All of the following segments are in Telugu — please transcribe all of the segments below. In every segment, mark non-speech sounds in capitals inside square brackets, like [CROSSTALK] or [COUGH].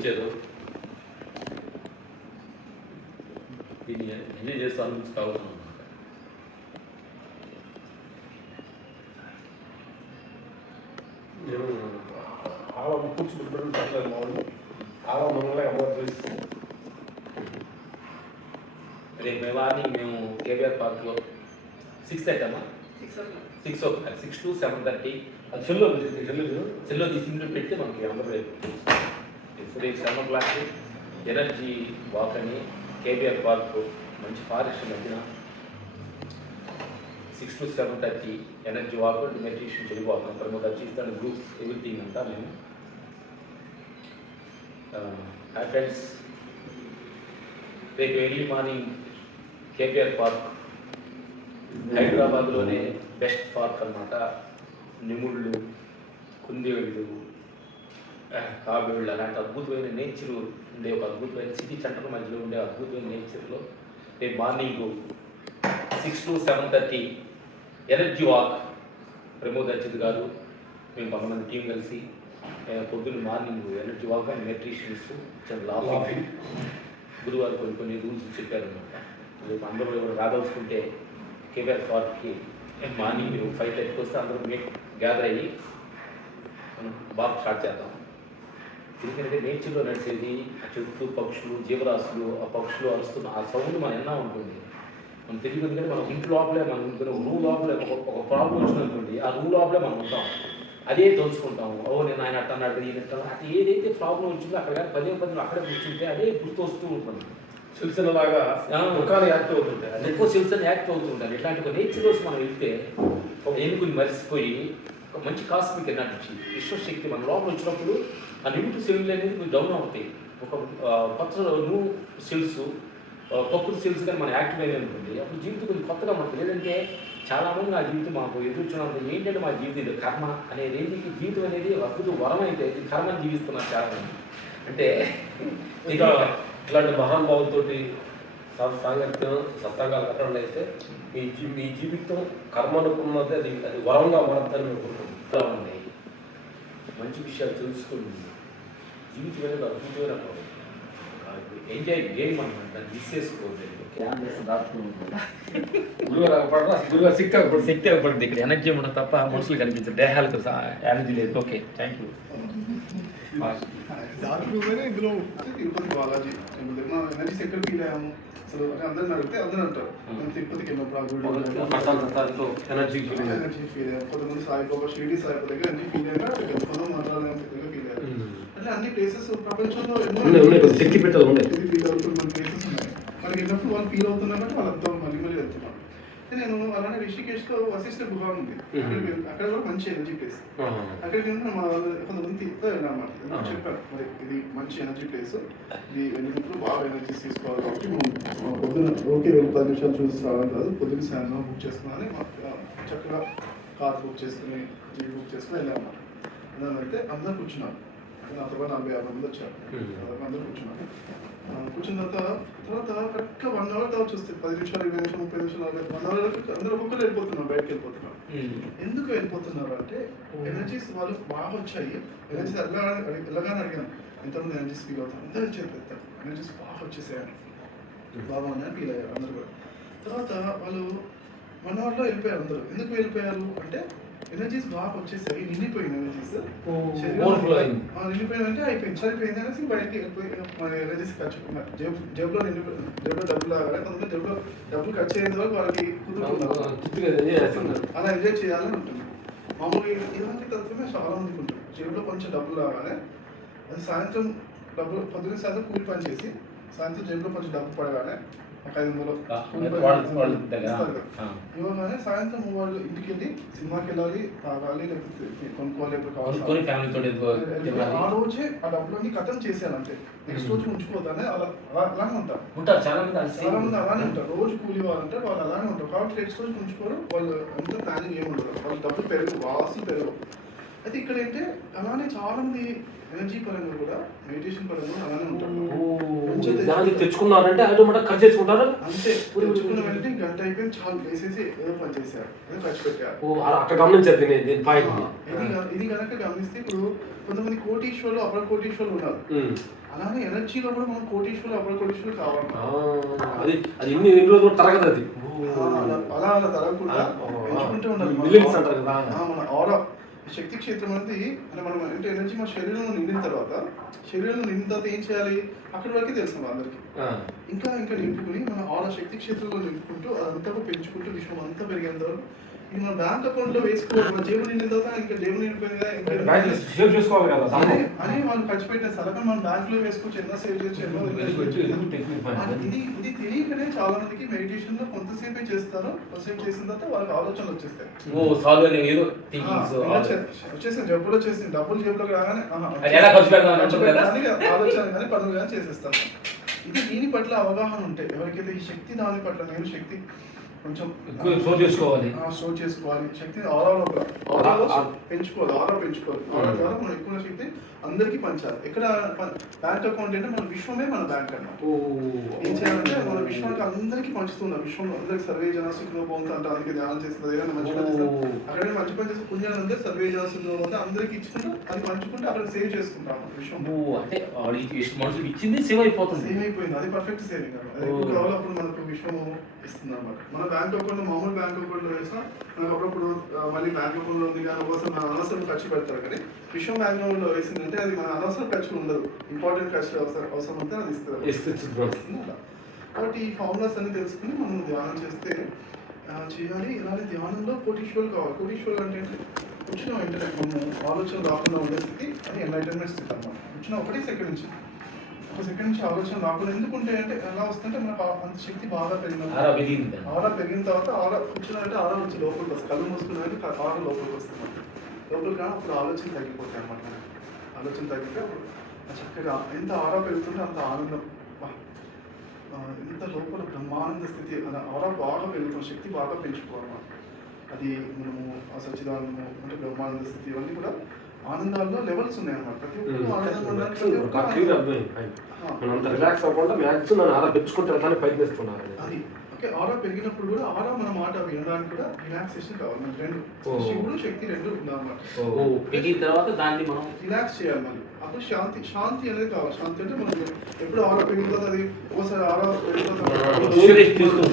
ఇచ్చారు దీన్ని ఎంజాయ్ చేస్తూ నుంచి కావుతాం అనమాట నేను ఆడ కూర్చుంటున్నాను పర్లేదు మా వాళ్ళు ఆడ మనల్ని చేసి రేపు మార్నింగ్ మేము కేబీఆర్ పార్క్లో సిక్స్ థర్టీ అమ్మా six O six to seven thirty అది చెల్లు చెల్లు సెల్లో తీసి పెడితే మనకి అందరూ శ్రీ ఇప్పుడు సెవెన్ ఎనర్జీ వాక్ అని కేబీఆర్ పార్క్ మంచి ఫారెస్ట్ మధ్యన six to seven thirty energy walk meditation వెళ్ళిపోతాం ప్రమోద్ అచీస్తాను గ్రూప్స్ ఎవ్రీథింగ్ అంతా మేము హాయ్ ఫ్రెండ్స్ రేపు ఎర్లీ మార్నింగ్ కేపీఆర్ పార్క్ హైదరాబాద్లోనే బెస్ట్ పార్క్ అన్నమాట. నిముళ్ళు కుందేళ్ళు కాబేళ్ళు అలాంటి అద్భుతమైన నేచర్ ఉండే ఒక అద్భుతమైన సిటీ సెంటర్ మధ్యలో ఉండే అద్భుతమైన నేచర్లో రేపు morning six to seven thirty energy walk Pramod Achyut గారు మేము కొంతమంది టీం కలిసి పొద్దున్న morning energy walk and nutritions లాఫీ గురువారు కొన్ని కొన్ని రూల్స్ చెప్పారనమాట రేపు అందరూ ఎవరు రాదలుచుకుంటే కేబీఆర్ పార్క్కి మార్నింగ్ మీరు ఫైవ్ థర్టీకి వస్తే అందరూ మీట్ గ్యాదర్ అయ్యి మనం బాగా స్టార్ట్ చేద్దాం. ఎందుకంటే నేచర్లో నడిచేది ఆ చుట్టూ పక్షులు జీవరాశులు ఆ పక్షులు అరుస్తున్న ఆ సౌండ్ మన ఎన్నా ఉంటుంది మనం తెలియదు ఎందుకంటే మనం ఇంటి లోపలే మనం రూమ్ లోపలే ఒక ఒక ప్రాబ్లం వచ్చిందనుకోండి ఆ రూమ్ లోపలే మనం ఉంటాం అదే తెలుసుకుంటాం ఓ నేను ఆయన అట్ట అన్నాడు ఈయన. అది ఏదైతే ప్రాబ్లం వచ్చిందో అక్కడ కానీ పదే పదే అక్కడే కూర్చుంటే అదే గుర్తు వస్తూ ఉంటుంది సిల్సిల లాగా ఆ. దుకాణం యాక్టివ్ అవుతుంది అది ఎక్కువ సెల్స్ అని యాక్ట్ అవుతుంటారు ఇట్లాంటి ఒక నేచర్ రోజు మనం వెళ్తే ఒక ఎన్నుకుని మరిసిపోయి ఒక మంచి కాస్మిక్ ఎనర్జీ విశ్వశక్తి మన లోపల వచ్చినప్పుడు ఆ నిమిటి సెల్ అనేది కొంచెం డౌన్ అవుతాయి. ఒక ఆ, కొత్త న్యూ సెల్స్ కొత్త సెల్స్ కానీ మన యాక్టివ్ అయిన ఉంటుంది అప్పుడు జీవితం కొంచెం కొత్తగా ఉంటుంది లేదంటే చాలా మంది నా జీవితం మాకు ఎదుర్చున్నంత ఏంటంటే మా జీవితం ఇది కర్మ అనే రేంజ్కి జీవితం అనేది అద్భుత వరం అయితే ఇది కర్మని జీవిస్తున్నారు చాలా మంది. అంటే ఇంకా ఇట్లాంటి మహానుభావులతోటి సా- సాంగత్యం సత్సంగాలు కట్టడం అయితే మీ జీ మీ జీవితం కర్మ అనుకున్నది అది అది వరంగా మారుతుందని మేము ఉన్నాయి మంచి విషయాలు తెలుసుకుని జీవితం అనేది అద్భుతమైన పదం. ఎంజాయ్ గేమ్ అనమాట దాన్ని మిస్ చేసుకోవద్దు గురుగారు పడరా గురుగారు సిక్ అవ్వకూడదు. శక్తి అవ్వబడింది ఇక్కడ ఎనర్జీ ఉండదు తప్ప మనుషులు కనిపించదు దేహాలకు ఎనర్జీ లేదు ఓకే థ్యాంక్ యూ డార్క్ బ్లూగానే ఇందులో తిరుపతి బాలాజీ టెంపుల్ దగ్గర మనం ఎనర్జీస్ ఎక్కడ ఫీల్ అయ్యాము అసలు అంటే అందరిని అడిగితే అందరూ అంటారు మేము తిరుపతికి వెళ్ళినప్పుడు ఆ గుడిలో వెళ్ళినప్పుడు ప్రశాంతతతో ఎనర్జీ ఫీల్ అయ్యారు. ఎనర్జీ ఫీల్ అయ్యాం కొంతమంది సాయిబాబా షిరిడి సాయిబాబా దగ్గర ఎనర్జీ ఫీల్ అయ్యారు అక్కడికి వెళ్ళి కొంతమంది మంత్రాలయం దగ్గర ఫీల్ అయ్యారు అట్లా అన్ని ప్లేసెస్ ప్రపంచంలో ఎన్నో ఉన్నాయి, ఉన్నాయి, కొంచెం శక్తి పెట్టాలి, ఉన్నాయి. ఇది ఫీల్ అవుతున్న మన ప్లేసెస్ ఉన్నాయి. మనకి వెళ్ళినప్పుడు వాళ్ళు ఫీల్ అవుతున్నారు అంటే వాళ్ళంతా మళ్ళీ మళ్ళీ వెళ్తున్నాం అయితే నేను అలానే రిషికేష్లో వశిష్ఠ గుహ ఉంది. అక్కడ కూడా మంచి ఎనర్జీ ప్లేస్ ఆహా. అక్కడికి వెళ్ళిన మా కొంతమంది తీర్థ వెళ్ళామన్నమాట. చెప్పారు? మరి ఇది మంచి ఎనర్జీ ప్లేస్ ఇది వెళ్ళినప్పుడు బాగా ఎనర్జీస్ తీసుకోవాలి కాబట్టి పొద్దున ఓకే వెళ్ళి పది నిమిషాలు చూసి రావడం కాదు పొద్దున్న సాయంత్రం బుక్ చేసుకుని చక్కగా కార్ బుక్ చేసుకుని జీప్ బుక్ చేసుకుని వెళ్ళామన్నమాట వెళ్తే అందరూ కూర్చున్నారు. పాటు నలభై యాభై మంది వచ్చారు. దాదాపు అందరూ కూర్చున్నారు. కూర్చున్న తర్వాత తర్వాత కరెక్ట్గా వన్ అవర్ తర్వాత చూస్తే పది నిమిషాలు ఇరవై నిమిషాలు ముప్పై నిమిషాలు నలభై వన్ అవర్ అందరూ ఒక్కొక్కరు వెళ్ళిపోతున్నారు బయటకు వెళ్ళిపోతున్నారు. ఎందుకు వెళ్ళిపోతున్నారు అంటే ఎనర్జీస్ వాళ్ళు బాగా వచ్చాయి. ఎనర్జీస్ ఎలా ఎలాగానే అడిగాను ఎంతమంది ఎనర్జీస్ ఫీల్ అవుతారు అందరూ వచ్చారు పెద్ద ఎనర్జీస్ బాగా వచ్చేసాయని. బాగా ఉన్నాయని ఫీల్ అయ్యారు అందరూ కూడా. తర్వాత వాళ్ళు వన్ అవర్లో వెళ్ళిపోయారు అందరూ. ఎందుకు వెళ్ళిపోయారు? అంటే ఎనర్జీస్ బాగా వచ్చేసాయి నిండిపోయిన ఎనర్జీస్. నిండిపోయిందంటే అయిపోయింది. సరిపోయింది అనేసి బయటికి వెళ్ళిపోయి మన ఎనర్జీస్ ఖర్చు జేబు జేబులో నిండిపోయి జేబులో డబ్బులు లాగాలి కొంతమంది జేబులో డబ్బులు ఖర్చు అయ్యేంత వరకు వాళ్ళకి కుదురుతున్నారు. అలా ఎంజాయ్ చేయాలని ఉంటుంది. మామూలుగా ఇలాంటి తత్వమే చాలా మందికి ఉంటుంది. జేబులో కొంచెం డబ్బులు రాగానే అది సాయంత్రం డబ్బులు పొద్దున్న సాయంత్రం కూలి పని చేసి సాయంత్రం జేబులో కొంచెం డబ్బు పడగానే ఒక ఐదు వందలు. ఇవ్వగానే సాయంత్రం వాళ్ళు ఇంటికి వెళ్ళి సినిమాకి వెళ్ళాలి తాగాలి లేకపోతే కొనుక్కోవాలి ఆ రోజే ఆ డబ్బులన్నీ ఖతం చేసేయాలి అంతే. నెక్స్ట్ రోజు ఉంచుకోవద్దని అలా అలా అలానే ఉంటారు. ఉంటారు చాలా మంది చాలా మంది అలానే ఉంటారు. రోజు కూలి వాళ్ళంటే వాళ్ళు అలానే ఉంటారు. కాబట్టి నెక్స్ట్ రోజు ఉంచుకోరు వాళ్ళు అంత ప్లానింగ్ ఏమి ఉండదు వాళ్ళ డబ్బులు పెరుగు వాసి పెరుగు. అయితే ఇక్కడ ఏంటంటే అలానే చాలా మంది ఎనర్జీ పరంగా కూడా మెడిటేషన్ పరంగా అలానే ఉంటారు. దానికి తెచ్చుకున్నారంటే ఆటోమేటిక్ ఖర్చు చేసుకుంటారు? అంతే తెచ్చుకున్న వెంటనే గంట అయిపోయింది చాలు వేసేసి ఏదో పని చేశారు ఏదో ఖర్చు పెట్టారు. అక్కడ ఇది ఇది కనుక గమనిస్తే ఇప్పుడు కొంతమంది కోటీశ్వరులు అపర కోటీశ్వరులు ఉన్నారు. అలానే ఎనర్జీలో కూడా మనం కోటీశ్వరులు అపర కోటీశ్వరులు కావాలి. అది అది ఇన్ని ఇన్ని రోజులు తరగదు అది. అలా అలా తరగకుండా పెంచుకుంటూ ఉండాలి మన. ఆరా శక్తి క్షేత్రం అనేది అంటే మనం అంటే ఎనర్జీ మన శరీరంలో నిండిన తర్వాత శరీరంలో నిండిన తర్వాత ఏం చేయాలి? అక్కడి వరకే తెలుసు అందరికి. ఇంకా ఇంకా నింపుకుని మన ఆరా శక్తి క్షేత్రంలో నింపుకుంటూ అదంతా పెంచుకుంటూ విశ్వం అంతా పెరిగేంత వరకు ఇది మన బ్యాంక్ అకౌంట్లో వేసుకోవాలి జేబు నిండిన తర్వాత ఇంకా జేబు నిండిపోయింది కదా. ఖర్చు పెట్టిన సలహా మనం బ్యాంక్లో వేసుకోవచ్చు ఎంత సేవ్ చేయొచ్చు. ఇది ఇది తెలియకనే చాలా మందికి మెడిటేషన్లో కొంతసేపే చేస్తారు కొంతసేపు చేసిన తర్వాత వాళ్ళకి ఆలోచనలు వచ్చేస్తాయి. ఓ సాల్వ్ అనే ఏదో ఆ, థింకింగ్స్ ఇలా చే- వచ్చేసింది జబ్బులు వచ్చేసింది డబ్బులు జేబులోకి రాగానే ఎలా ఖర్చు పెడదాం ఆలోచన కానీ పనులు కానీ చేసేస్తాను ఇది దీని పట్ల అవగాహన ఉంటే ఎవరికైతే ఈ శక్తి దాని పట్ల నేను శక్తి కొంచెం షో చేసుకోవాలి. స్టోర్ చేసుకోవాలి. ఆరా లోపల ఆరాలో పెంచుకోవాలి ఆరా పెంచుకోవాలి. ఆరా ద్వారా మనం ఎక్కువ శక్తి అందరికీ పంచాలి. ఎక్కడ బ్యాంక్ అకౌంట్ అంటే మన విశ్వమే మన బ్యాంక్ అన్నమాట. ఏం చేయాలంటే మన విశ్వానికి అందరికీ ఆ విశ్వంలో అందరికి సర్వే జన సుఖనోభవంతో అంటే అందరికీ ధ్యానం చేస్తుంది అక్కడ మంచి పని చేస్తే పుణ్యాన్ని అందరూ సర్వే జన సుఖనోభవంతో అందరికి ఇచ్చుకుంటూ అది పంచుకుంటే అక్కడ సేవ్ చేసుకుంటాం విశ్వం. ఇచ్చింది సేవ్ అయిపోతుంది. సేవ్ అయిపోయింది. అది పర్ఫెక్ట్ సేవింగ్ అన్నమాట. కావాలి అప్పుడు మనకు విశ్వం ఇస్తుంది అనమాట మన బ్యాంక్ అకౌంట్ మామూలు బ్యాంక్ అకౌంట్ వేసిన మనకు అప్పుడప్పుడు మళ్ళీ బ్యాంక్ అకౌంట్లో ఉంది కానీ ఒకసారి మన అనవసరం ఖర్చు పెడతారు కానీ అకౌంట్లో వేసిందంటే అది మన అనవసరం ఖర్చులు ఉండదు. ఇంపార్టెంట్ ఖర్చు అవసరం అవసరం ఉంటే అది ఇస్తుంది ఇస్తే ఇస్తుంది. అలా. కాబట్టి ఈ ఫార్ములాస్ అన్ని తెలుసుకుని మనం ధ్యానం చేస్తే చేయాలి. ఇలాంటి ధ్యానంలో కోటీశ్వరులు కావాలి. కోటీశ్వరులు అంటే? వచ్చిన వెంటనే మనం ఆలోచన రాకుండా ఉండే స్థితి అది ఎన్లైటన్మెంట్ స్థితి అనమాట వచ్చిన ఒకటి సెకండ్ నుంచి. ఒక సెకండ్ నుంచి ఆలోచన రాకుండా ఎందుకు ఉంటాయి అంటే ఎలా వస్తుంటే మనకు అంత శక్తి బాగా పెరిగిన ఆరా పెరిగిన తర్వాత ఆరా కూర్చున్నారంటే ఆరా వచ్చి లోపలికి వస్తుంది. కళ్ళు మూసుకున్నారంటే ఆరా లోపలికి వస్తుంది లోపలికి రా అప్పుడు ఆలోచన తగ్గిపోతాయి అన్నమాట మనకి. ఆలోచన తగ్గితే చక్కగా ఎంత ఆరా పెరుగుతుంటే అంత ఆనందం. ఎంత లోపల బ్రహ్మానంద స్థితి అలా ఆరా బాగా పెరుగుతాం శక్తి బాగా పెంచుకోవాలన్నమాట. అది మనము ఆ సచ్చిదానందము అంటే బ్రహ్మానంద స్థితి ఇవన్నీ కూడా ఆనందాల్లో లెవెల్స్ ఉన్నాయి అన్నమాట ప్రతి ఒక్కరు రిలాక్స్ అవ్వకుండా మ్యాక్సిమం ప్రయత్నిస్తున్నారు అది. ఓకే ఆరా పెరిగినప్పుడు కూడా ఆరా మన మాట వినడానికి కూడా రిలాక్సేషన్ కావాలి మనకి రెండు. శివుడు శక్తి రెండు ఉందన్నమాట. పెరిగిన తర్వాత దాన్ని మనం రిలాక్స్ చేయాలి మళ్ళీ అప్పుడు శాంతి శాంతి అనేది కావాలి. శాంతి అంటే మనకి ఎప్పుడు ఆరా పెరిగిపోతుంది అది ఒకసారి ఆరా.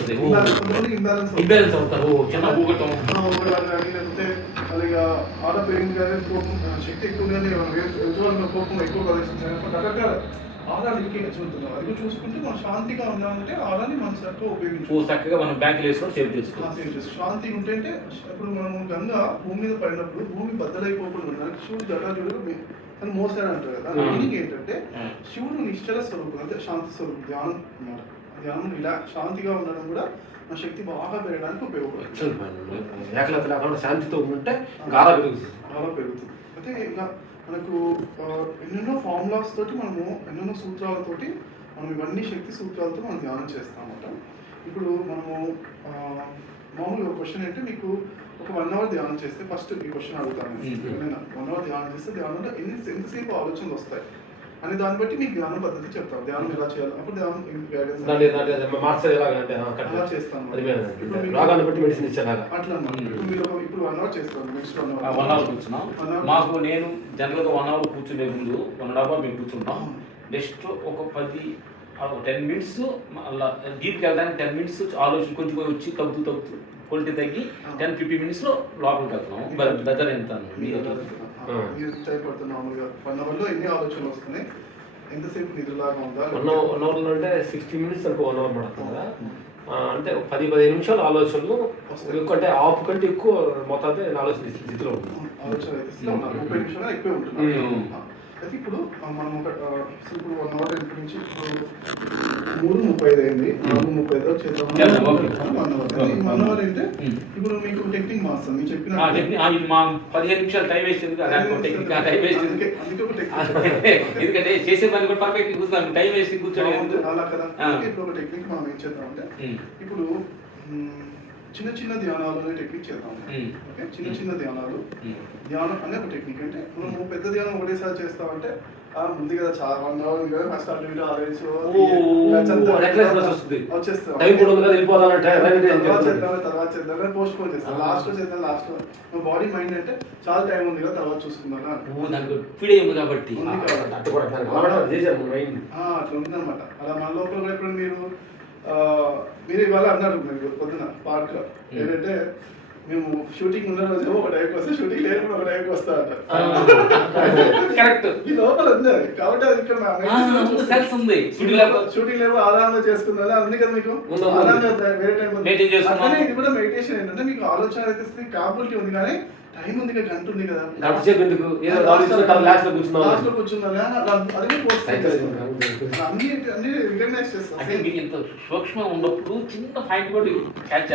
కొంతమంది ఇంబ్యాలెన్స్ ఇంబ్యాలెన్స్ అవుతారు. లేకపోతే అలాగా ఆరా పెరిగింది కానీ కోపం శక్తి ఎక్కువ కానీ ఎదురు కోపం ఎక్కువ ప్రదర్శించాలి. రకరకాల ఆరాలు ఇంకే చూస్తున్నాం అది చూసుకుంటే మనం శాంతిగా ఉన్నామంటే ఆరాన్ని మనం చక్కగా ఓ ఉపయోగించుకోవాలి చక్కగా మనం బ్యాంకులో వేసుకొని సేవ్ చేస్తాం. శాంతి ఉంటే ఇప్పుడు మనం గంగ భూమి మీద పడినప్పుడు భూమి బద్దలైపోకుండా ఉండడానికి శివుడు జటాజుడు అని మోసాడు అంటారు కదా. మీనింగ్ ఏంటంటే. శివుడు నిశ్చల స్వరూపం అంటే శాంతి స్వరూపం ధ్యానం అన్నమాట. ధ్యానం ఇలా శాంతిగా ఉండడం కూడా మన శక్తి బాగా పెరగడానికి ఉపయోగపడుతుంది. ఏకలత లేకుండా శాంతితో ఉంటే గారా పెరుగుతుంది. చాలా పెరుగుతుంది. అయితే ఇంకా మనకు ఎన్నెన్నో ఫార్ములాస్ తోటి మనము ఎన్నెన్నో సూత్రాలతోటి మనం ఇవన్నీ శక్తి సూత్రాలతో మనం ధ్యానం చేస్తాం అన్నమాట ఇప్పుడు మనము మామూలుగా క్వశ్చన్ అంటే మీకు ఒక వన్ అవర్ ధ్యానం చేస్తే ఫస్ట్ ఈ క్వశ్చన్ అడుగుతాను. వన్ అవర్ ధ్యానం చేస్తే ధ్యానంలో ఎన్ని ఎంతసేపు ఆలోచనలు వస్తాయి? అని దాన్ని బట్టి మీకు ధ్యానం పద్ధతి చెప్తాం ధ్యానం ఎలా చేయాలి? అప్పుడు ధ్యానం కరెక్ట్. అలా చేస్తాను. అట్లా మీరు ఒక- ఇప్పుడు వన్ అవర్ చేస్తాను నెక్స్ట్ వన్ వన్ అవర్ కూర్చున్నాం. Hour. మాకు నేను జనరల్గా వన్ అవర్ కూర్చునే ముందు వన్ అండ్ హాఫ్ అవర్ మేము కూర్చుంటాం. నెక్స్ట్ ఒక పది టెన్ మినిట్స్ మళ్ళీ డీప్కి వెళ్ళడానికి టెన్ మినిట్స్ ఆలోచన కొంచెం వచ్చి తగ్గుతూ తగ్గుతూ క్వాలిటీ తగ్గి టెన్ ఫిఫ్టీన్ మినిట్స్లో లోపలికి వెళ్తున్నాం. మరి దగ్గర ఎంత మీరు మీరు ఎన్ని ఆలోచనలు వస్తున్నాయి? ఎంతసేపు నిద్రలాగా ఉందా? వన్ అవర్ వన్ అవర్లో అంటే సిక్స్టీ మినిట్స్ అనుకో వన్ అవర్ పడుతుంది అంటే పది పదిహేను నిమిషాలు ఆలోచనలు ఎక్కువ అంటే ఆపు కంటే ఎక్కువ మొత్తం ఆలోచన స్థితిలో ఉంటుంది అయితే. అయితే ఇప్పుడు మనం ఒక ఇప్పుడు వన్ అవర్ ఇప్పటి నుంచి ఇప్పుడు మూడు ముప్పై ఐదు అయింది నాలుగు ముప్పై ఐదు చేద్దాం. One hour one hour. మ్మ్. ఇప్పుడు మీకు టెక్నిక్ మాస్టర్ మీరు చెప్పిన పదిహేను నిమిషాలు టైం వేస్ట్ అదే టెక్నిక్ టైం వేస్ట్ ఎందుకంటే చేసే పని కూడా పర్ఫెక్ట్ కూర్చున్నాం. టైం వేస్ట్ కూర్చోడం అలా కదా. ఇప్పుడు ఒక టెక్నిక్ మనం ఏం చేద్దాం అంటే ఇప్పుడు చిన్న చిన్న ధ్యానాలు అనే టెక్నిక్ చేద్దాం ఓకే? చిన్న చిన్న ధ్యానాలు. ధ్యానం అనే ఒక టెక్నిక్ అంటే మనం పెద్ద ధ్యానం ఒకటేసారి చేస్తామంటే ఆ, ఉంది కదా చాలా వన్ అవర్ ఉంది కదా ఫస్ట్ అటు తర్వాత చేద్దాం పోస్ట్ పోన్ చేస్తాం. లాస్ట్లో చేద్దాం లాస్ట్లో. మా బాడీ మైండ్ అంటే చాలా టైం ఉంది కదా తర్వాత చూసుకుందాం. నువ్వు కాబట్టి. ఆ, అట్లా ఉందన్నమాట. అలా మన లోపల కూడా ఇప్పుడు మీరు మీరు ఇవాళ అన్నారు మీరు పొద్దున పార్క్లో. Hmm. ఏంటంటే మేము షూటింగ్ ఉన్న రోజు ఒక టైంకి వస్తే షూటింగ్ లేనప్పుడు ఒక టైంకి వస్తా కరెక్ట్ ఈ లోపల ఉంది కాబట్టి అది ఇక్కడ మా సెల్స్ ఉంది. షూటింగ్ లేవు ఆరాంగా చేసుకుందా అది ఉంది కదా మీకు. ఆరాంగా వేరే టైం ఉంది. అట్లనే ఇది కూడా మెడిటేషన్ ఏంటంటే మీకు ఆలోచన అయితే కాబిలిటీ ఉంది కానీ టైం ఉంది కదా గంట ఉంది కదా. గంట సేపు ఎందుకు? ఏదో లాస్ట్లో కూర్చున్నాం లాస్ట్లో కూర్చుందా అది పోస్ట్ అన్ని అన్ని రికగ్నైజ్ చేస్తాం అంటే మీరు ఇంత సూక్ష్మంగా ఉన్నప్పుడు చిన్న పాయింట్ కూడా క్యాచ్.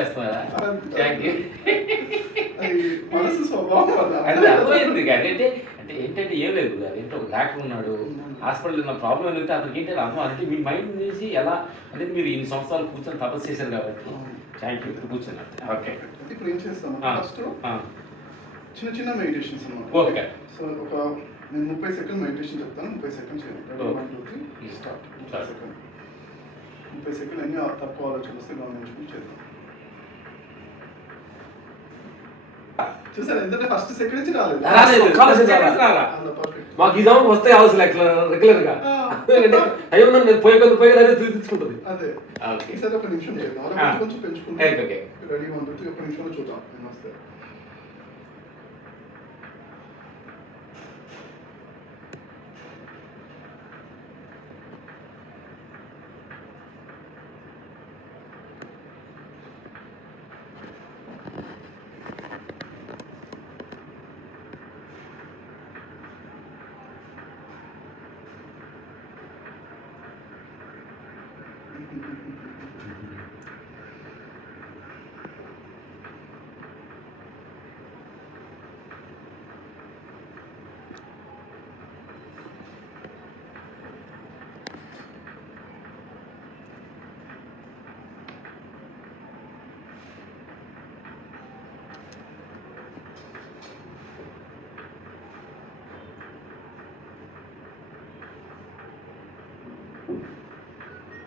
అది మనసు స్వభావం. అర్థమైంది కాదు. అంటే అంటే ఏంటంటే ఏం లేదు అది ఏంటో ఒక డాక్టర్ ఉన్నాడు హాస్పిటల్ ఉన్న ప్రాబ్లం ఏంటంటే అతనికి ఏంటంటే అర్థం అంటే మీ మైండ్ నుంచి ఎలా అంటే మీరు ఇన్ని సంవత్సరాలు కూర్చొని తపస్సు చేశారు కాబట్టి. థ్యాంక్ యూ కూర్చున్నారు ఓకే ఇప్పుడు ఏం చేస్తాం. ఫస్ట్ చిన్న చిన్న మెడిటేషన్స్ అన్నమాట. ఓకే. సో ఒక నేను ముప్పై సెకండ్ మెడిటేషన్ చెప్తాను. ముప్పై సెకండ్ చేయండి. వన్ టూ త్రీ స్టార్ట్ ముప్పై. సెకండ్ ముప్పై సెకండ్ అన్ని తక్కువ ఆలోచన వస్తే గమనించుకుని చేద్దాం. చూసారు? ఎందుకంటే ఫస్ట్ సెకండ్ నుంచి రాలేదు. మాకు ఈ జమం వస్తే అవసరం రెగ్యులర్గా. ఉందని నేను పోయే కొద్ది పోయే అదే తీసుకుంటుంది. అదే. ఓకే ఈసారి ఒక నిమిషం చేద్దాం. కొంచెం పెంచుకుంటాం. రెడీ త్రీ ఒక నిమిషంలో చూద్దాం. నేను వస్తే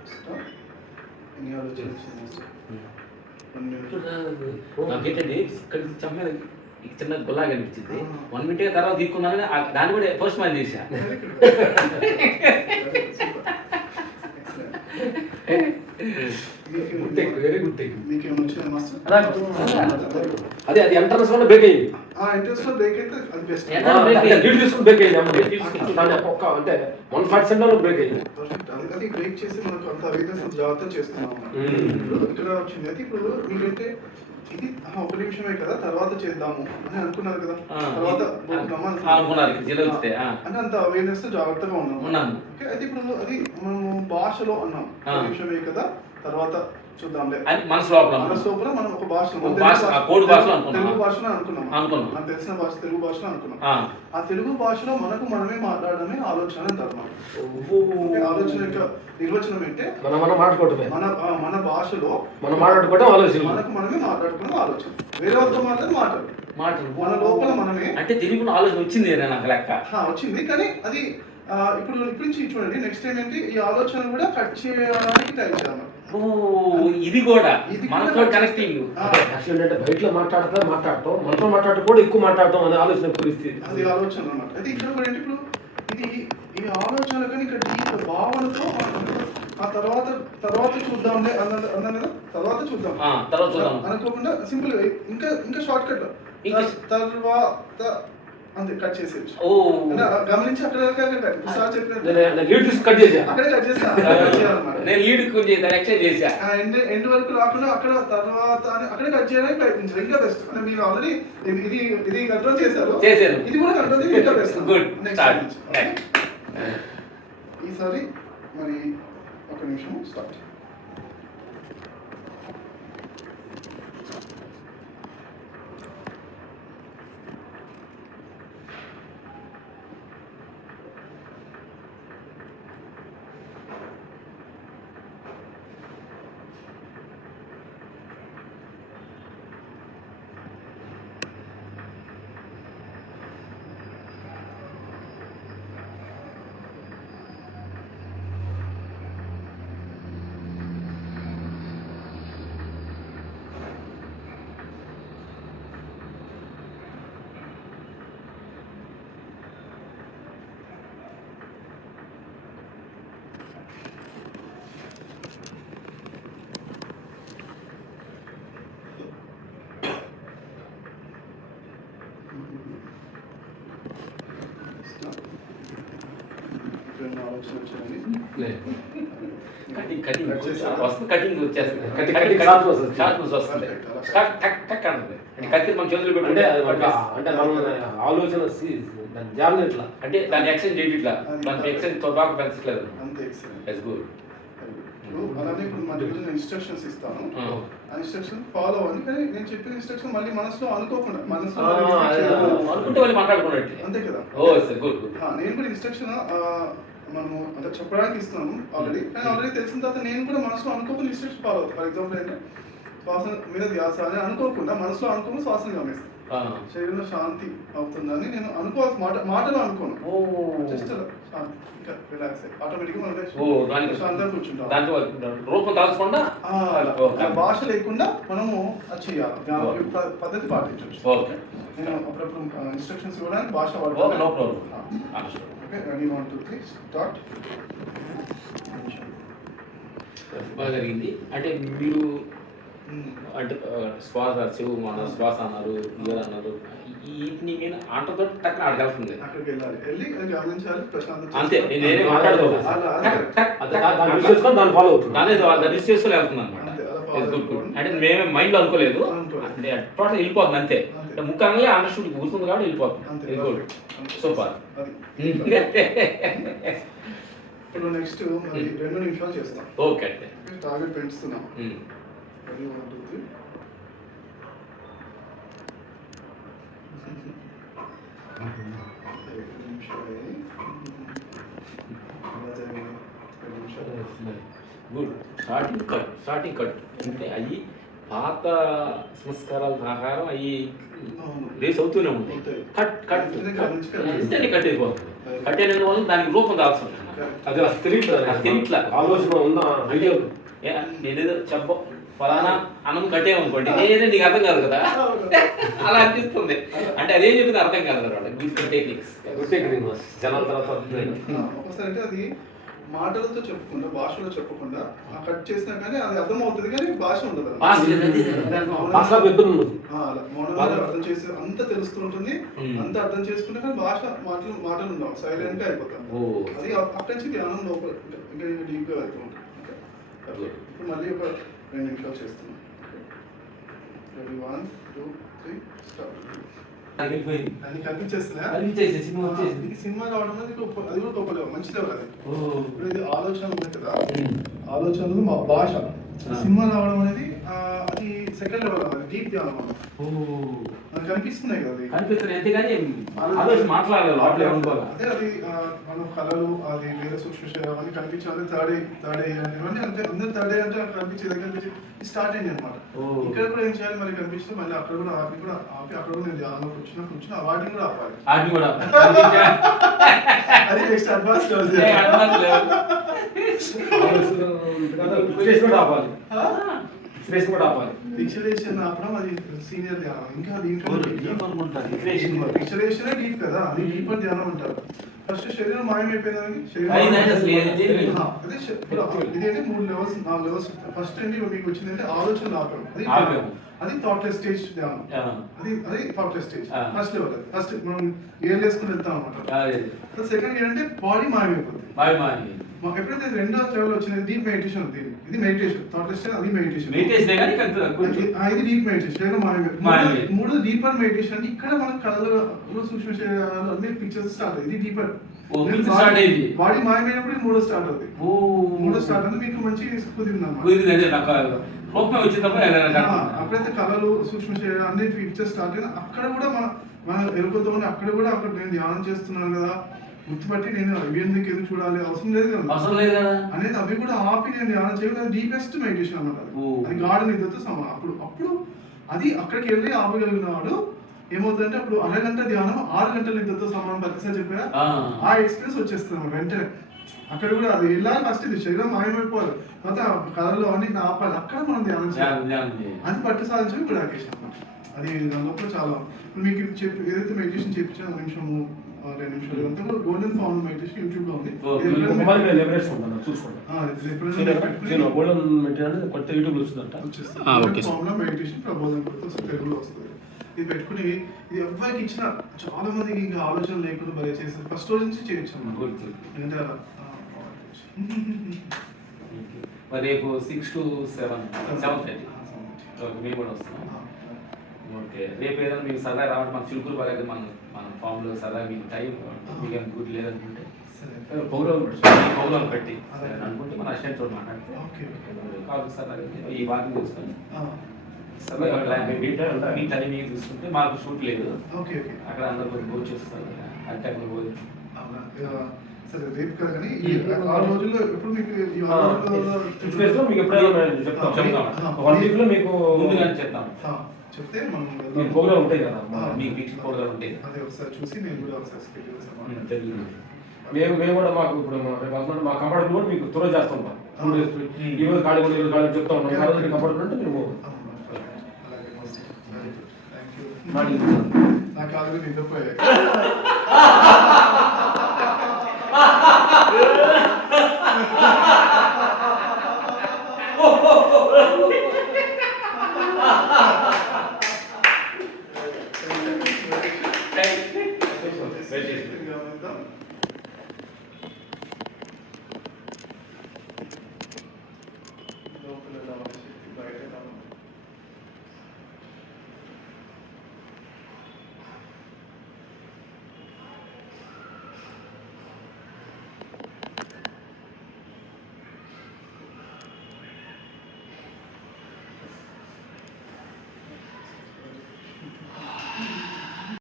Stop. ఇక్కడ చమ్మ చిన్న గుల్లా కనిపించింది వన్ మినిట్ తర్వాత తీసుకున్నానని ఆ- దాన్ని కూడా పోస్ట్ మ్యాన్ చేశా. [LAUGHS] [LAUGHS] మీకు- వెరీ గుడ్ థింగ్ మీకేమైనా వచ్చినాయా మాస్టర్? అదే అది ఎంట్రన్స్లో బ్రేక్ అయ్యింది. ఆ ఇంట్రెస్ట్లో బ్రేక్ అయితే అది బెస్ట్? లీడ్ తీసుకుని బ్రేక్ అయ్యింది. దాని ఒక్క అంటే వన్ ఫైవ్లో బ్రేక్ అయ్యింది. అది బ్రేక్ చేసి మనకు అంత అవేర్నెస్ జాగ్రత్త చేస్తున్నాం ఇక్కడ వచ్చింది. అయితే ఇప్పుడు మీకంటే ఇది ఒక నిమిషమే కదా తర్వాత చేద్దాము అని అనుకున్నారు కదా. తర్వాత. అంటే అంత అవేర్నెస్ జాగ్రత్తగా ఉన్నాం. అయితే ఇప్పుడు అది మనము భాషలో అన్నాం. ఆ. ఒక నిమిషమే కదా తర్వాత చూద్దాంలే. అని మనసు లోపల మన లోపల మనం ఒక మన భాష, తెలుగు ఆ కోడి భాషలో అనుకున్నాం. తెలుగు భాషలో అనుకున్నాం. అనుకున్నాం. మనకు తెలిసిన భాష తెలుగు భాషలో అనుకున్నాం. ఆ. తెలుగు భాషలో మనకు మనమే మాట్లాడడమే ఆలోచన అంటారు ఆలోచన యొక్క నిర్వచనం ఏంటే? మనం మనం మాట్లాడుకోవటమే. మన మన భాషలో మనం మాట్లాడుకోవటం ఆలోచన. మనకు మనమే మాట్లాడుకున్న ఆలోచన. వేరే వాళ్ళతో మాట్లాడి. మాట్లాడు. మాటలు మన లోపల మనమే అంటే తెలుగులో ఆలోచన వచ్చింది నాకు లెక్క. వచ్చింది. కానీ అది ఇప్పుడు ఇప్పుడు నుంచి చూడండి. నెక్స్ట్ టైం ఏంటి? ఈ ఆలోచన కూడా కట్ చేయడానికి ట్రై చేయాలి ఇది కూడా. ఇది మనతో కనెక్టింగ్ యాక్చువల్ అంటే బయటలో మాట్లాడతా మాట్లాడటం మనతో మాట్లాడటం కూడా ఎక్కువ మాట్లాడటం అనే ఆలోచన పరిస్థితి అది ఆలోచన అన్నమాట. అయితే ఇక్కడ కూడా ఏంటి ఇప్పుడు ఇది ఈ ఆలోచన కానీ ఇక్కడ డీప్ భావనతో ఆ తర్వాత తర్వాత చూద్దాంలే అన్న అన్నాను కదా తర్వాత చూద్దాం. ఆ, తర్వాత చూద్దాం. అనుకోకుండా సింపుల్ ఇంకా ఇంకా షార్ట్ కట్ ఇంకా- తర్వాత అంతే కట్ చేసేయచ్చు. ఓ. గమనించి అక్కడ సార్ చెప్పినట్టు. నేను లీడ్ తీసుకు కట్ చేసా అక్కడే కట్ నేను లీడ్ కొంచెం ఎక్స్చేంజ్ ఎండ్ ఎండ్ వరకు రాకుండా అక్కడ తర్వాత అక్కడే కట్ చేయడానికి ప్రయత్నించారు ఇంకా బెస్ట్ అంటే మీరు ఆల్రెడీ ఇది ఇది కంట్రోల్ చేశారు. ఇది కూడా కంట్రోల్ చేసి ఇంకా బెస్ట్ గుడ్ నెక్స్ట్ స్టార్ట్ ఈసారి మరి ఒక నిమిషం స్టార్ట్ ఆలోచన వచ్చిందని కటింగ్ కటింగ్ కట్ చేస్తారా? వస్తుంది కటింగ్ వచ్చేస్తుంది. వస్తుంది. టక్ టక్ టక్ అంటుంది అంటే కత్తి మన చేతులు అంటే పెట్టుకుంటే అది ఒక- అంటే మన ఆలోచన సి- దాని ఎట్లా? అంటే దాన్ని ఎక్స్చేంజ్ చేయడం ఇట్లా. దాన్ని ఎక్స్చేంజ్ తొబాకు పెంచట్లేదు అంతే గుడ్ అలానే ఇప్పుడు మన రోజు నేను ఇన్స్ట్రక్షన్స్ ఇస్తాను. ఆ ఇన్స్ట్రక్షన్ ఫాలో అవ్వండి. కానీ నేను చెప్పిన ఇన్స్ట్రక్షన్ మళ్ళీ మనసులో అనుకోకుండా మనసులో. అనుకుంటే వాళ్ళు మాట్లాడుకున్నట్టు అంతే కదా? Oh sir good good. ఆ, నేను కూడా ఇన్స్ట్రక్షన్ మనము అంటే చెప్పడానికి ఇస్తున్నాము ఆల్రెడీ కానీ ఆల్రెడీ తెలిసిన తర్వాత నేను కూడా మనసులో అనుకోకుండా ఇన్స్ట్రక్షన్ ఫాలో అవుతాను ఫర్ ఎగ్జాంపుల్ ఏంటంటే శ్వాస మీద ధ్యాస అని అనుకోకుండా మనసులో అనుకోకుండా శ్వాసను గమనిస్తాను శరీరంలో శాంతి అవుతుందని నేను అనుకోవాల్సిన మాట మాటలో అనుకోను. జస్ట్ అలా శాంతి ఇంకా రిలాక్స్ ఆటోమేటిక్గా మనం ఓ దానికి శాంతంగా కూర్చుంటాం. భాష లేకుండా మనము అది చేయాలి. పద్ధతి పాటించవచ్చు. నేను అప్పుడప్పుడు ఇన్స్ట్రక్షన్స్ ఇవ్వడానికి భాష okay okay ready one two three start బాగా జరిగింది అంటే మీరు అంటే శ్వాస చెవు మన శ్వాస అన్నారు ఇయర్ అన్నారు. ఈ- వీటిని మీద ఆటతో టక్ ఆడికి వెళ్తుంది అక్కడికి వెళ్ళాలి వెళ్ళి అది గమనించాలి ప్రశాంతత అంతే నేను నేనే మాట్లాడుకోవాలి దాన్ని యూజ్ చేసుకొని దాన్ని ఫాలో అవుతుంది దాని దాన్ని రిస్క్ చేసుకుని వెళ్తుంది అనమాట. అంటే మేమే మైండ్లో అనుకోలేదు. అనుకోలేదు. అంటే టోటల్ వెళ్ళిపోతుంది అంతే. అంటే ముఖ్యంగా అండర్స్టూడ్ గుర్తుంది కాబట్టి వెళ్ళిపోతుంది అంతే. సూపర్. ఇప్పుడు నెక్స్ట్ మరి రెండు నిమిషాలు చేస్తాం. ఓకే టార్గెట్ పెంచుతున్నాం. Good starting cut starting cut అంటే అవి పాత సంస్కారాల ఆహారం అవి. రేస్ అవుతూనే ఉంటాయి ఉంటాయి. Cut cut. వెంటనే గమనించి కట్ చేస్తాం. ఇన్స్టెంట్ కట్ అయిపోతుంది. కట్ అయిన వల్ల దానికి రూపం దాల్చుంటాను అది తెలియట్లేదు అది. తెలియట్లా. ఆలోచన ఐడియా నేనేదో చెప్ప. ఫలానా అన్నం కట్టేమనుకోండి నేనేదో నీకు అర్థం కాదు కదా? అలా అనిపిస్తుంది. అంటే అదేం చెప్పింది అర్థం కాదు కదా వాళ్ళకి గుడ్ టెక్నిక్స్. జనాల తర్వాత మాటలతో చెప్పకుండా భాషలో చెప్పకుండా ఆ కట్ చేసినా కానీ అది అర్థం అవుతుంది కానీ భాష ఉండదు అర్థం చేసి అంత తెలుస్తూ ఉంటుంది. Hmm. అంత అర్థం చేసుకుంటే కానీ భాష మాటలు మాటలు ఉండవు. సైలెంట్గా అయిపోతాం. అది అక్కడి నుంచి ధ్యానం లోపల ఇంకా డీప్గా వెళ్తూ ఉంటుంది. ఇప్పుడు మళ్ళీ ఒక రెండు నిమిషాలు చేస్తున్నాం. వన్ టూ త్రీ స్టార్ట్ అన్ని కనిపించేస్తున్నా కనిపించేసి సినిమా వచ్చేసి ఇది సినిమా అనేది అది కూడా గొప్ప level, మంచి లెవెల్ అది. ఓ. ఇప్పుడు ఇది ఆలోచన ఉంది కదా. ఆలోచనలు మా భాష. సినిమా రావడం అనేది అది సెకండ్ లెవెల్ అది డీప్ ధ్యానం. ఓ. మనకు కనిపిస్తున్నాయి కదా అది. కనిపిస్తుంది అంతేగాని ఆలోచన అదే అది మన కళలు అది వేరే సూక్ష్మ అవన్నీ కనిపించాలి థర్డ్ థర్డ్ ఇవన్నీ అంటే అందరు థర్డ్ అంటే కనిపించేది దగ్గర కనిపించి స్టార్ట్ అయింది అనమాట. ఇక్కడ కూడా ఏం చేయాలి మరి కనిపిస్తే మళ్ళీ అక్కడ కూడా ఆపి కూడా ఆపి అక్కడ కూడా నేను ధ్యానంలో కూర్చున్నా కూర్చున్నా వాటిని కూడా ఆపాలి. కూడా [LAUGHS] అది నెక్స్ట్ అడ్వాన్స్ ఆపాలి. ఇన్స్పిరేషన్ కూడా ఆపాలి. పిక్చరేషన్ ఆపడం అది సీనియర్ ధ్యానం ఇంకా. పిక్చరేషన్ డీప్ కదా. అది డీపర్ ధ్యానం అంటారు. ఫస్ట్ శరీరం మాయమైపోయిందని. ఆ, అదే శ- ఇప్పుడు ఇది అంటే మూడు లెవెల్స్ నాలుగు లెవెల్స్ ఫస్ట్ ఏంటి? మీకు వచ్చిందంటే ఆలోచన ఆపడం. అది. అది థాట్లెస్ స్టేజ్ ధ్యానం. అది అది thoughtless stage. First level first మనం ఏం వేసుకుని వెళ్తాం అనమాట. సెకండ్ ఏంటంటే బాడీ మాయమైపోతుంది. బాయ్ మాయ్. మాకు ఎప్పుడైతే రెండో లెవెల్ వచ్చింది డీప్ మెడిటేషన్ అవుతుంది ఇది మెడిటేషన్ థాట్లెస్ స్టేజ్ అది మెడిటేషన్ కానీ ఇది డీప్ మెడిటేషన్ లేదా మూడు డీపర్ మెడిటేషన్ అంటే ఇక్కడ మన కళలు సూక్ష్మ శరీరాలు అన్ని పిక్చర్స్ స్టార్ట్ ఇది డీపర్. బాడీ మాయమైనప్పుడు మూడో స్టార్ట్ అవుతుంది ఓ. మూడో స్టార్ట్ అంటే మీకు మంచి కుదిరింది అన్నమాట కుదిరింది అదే నాకు రూపం వచ్చినప్పుడు అదే నాకు ఆ, అర్థం. అప్పుడైతే కళలు సూక్ష్మ శరీరాలు అన్ని పిక్చర్స్ స్టార్ట్ అయినా అక్కడ కూడా మన మన ఎరుకతో అక్కడ కూడా అక్కడ నేను ధ్యానం చేస్తున్నాను కదా. గుర్తుపట్టి నేను అవి ఎందుకు చూడాలి? అవసరం లేదు కదా. అవసరం లేదు కదా. అనేది అవి కూడా ఆపి నేను ధ్యానం చేయడం అది డీపెస్ట్ మెడిటేషన్ అన్నమాట అది. గాఢ నిద్రతో సమానం అప్పుడు అప్పుడు అది అక్కడికి వెళ్ళి ఆపగలిగిన వాడు ఏమవుతుందంటే అప్పుడు అరగంట ధ్యానం ఆరు గంటల నిద్రతో సమానం ప్రతిసారి చెప్పారా? ఆ. ఎక్స్పీరియన్స్ వచ్చేస్తుంది అన్నమాట. వెంటనే అక్కడ కూడా అది వెళ్ళాలి ఫస్ట్ ఇది శరీరం మాయమైపోవాలి. తర్వాత కళలో అన్ని ఆపాలి. అక్కడ మనం ధ్యానం చేయాలి. అది పట్టు సాధించడం ఇప్పుడు రాకేష్ అది దాని లోపల చాలా మీకు చెప్పి ఏదైతే మెడిటేషన్ చెప్పించాను నిమిషము రెండు నిమిషాలు ఇదంతా కూడా గోల్డెన్ ఫౌండ్ మెడిటేషన్ యూట్యూబ్లో ఉంది. చూసుకోండి. గోల్డెన్ కొత్త YouTube okay. Sir. Formula meditation వస్తుంది, తెలుగులో వస్తుంది. ఇది పెట్టుకుని ఇది ఎవరికి ఇచ్చినా చాలా మందికి ఇంకా ఆలోచన లేకుండా భలే చేస్తారు ఫస్ట్ రోజు నుంచి చేయొచ్చు. ఎందుకంటే [LAUGHS] రేపు six to seven seven thirty మేము కూడా వస్తున్నాం. ఓకే రేపు ఏదైనా మీకు సరదా రావడం మన చిలుకూరు బాగా మన ఫామ్లో సరదా మీకు టైం మీకు ఏమైనా గుడ్ లేదనుకుంటే సరే. ప్రోగ్రామ్ ప్రోగ్రామ్ పెట్టి సరే అనుకుంటే మన అసిస్టెంట్ తోటి మాట్లాడితే ఓకే ఓకే. కాదు సార్ ఈ వాకింగ్ చూసుకొని మీ టైం ఉందా? మీ టైమింగ్ చూసుకుంటే మాకు షూట్ లేదు. Okay okay. అక్కడ అందరు భోజనం చేస్తారు. ఆ టైంలో భోజనం సరే రేపు కదా కానీ ఈ ఆ రోజుల్లో ఎప్పుడు మీకు ఈ ఆరు రోజుల్లో మీకు ఎప్పుడైనా మేము చెప్తాం. చెప్తాం. వన్ వీక్లో మీకు ముందుగానే చెప్తాం. చెప్తే మనం వెళ్దాం. ప్రోగ్రామ్ ఉంటాయి కదా ఆ. మీకు వీక్లీ ప్రోగ్రామ్ ఉంటాయి. అదే ఒకసారి చూసి నేను కూడా ఒకసారి మాట్లాడతాను. తెలుగు మేము మేము కూడా మాకు ఇప్పుడు మా- రేపు వస్తున్నాడు మా కంఫర్టబుల్ కూడా మీకు త్వరగా చేస్తుంటాం టూ డేస్. ఈ రోజు ఖాళీ కూడా ఈ రోజు ఖాళీ చెప్తా. ఉన్నాం ఆ రోజు కంఫర్టబుల్ అంటే మేము అవును, అలాగే థ్యాంక్ యూ మాడి నాకు ఆల్రెడీ నిద్రపోయాయి. [LAUGHS]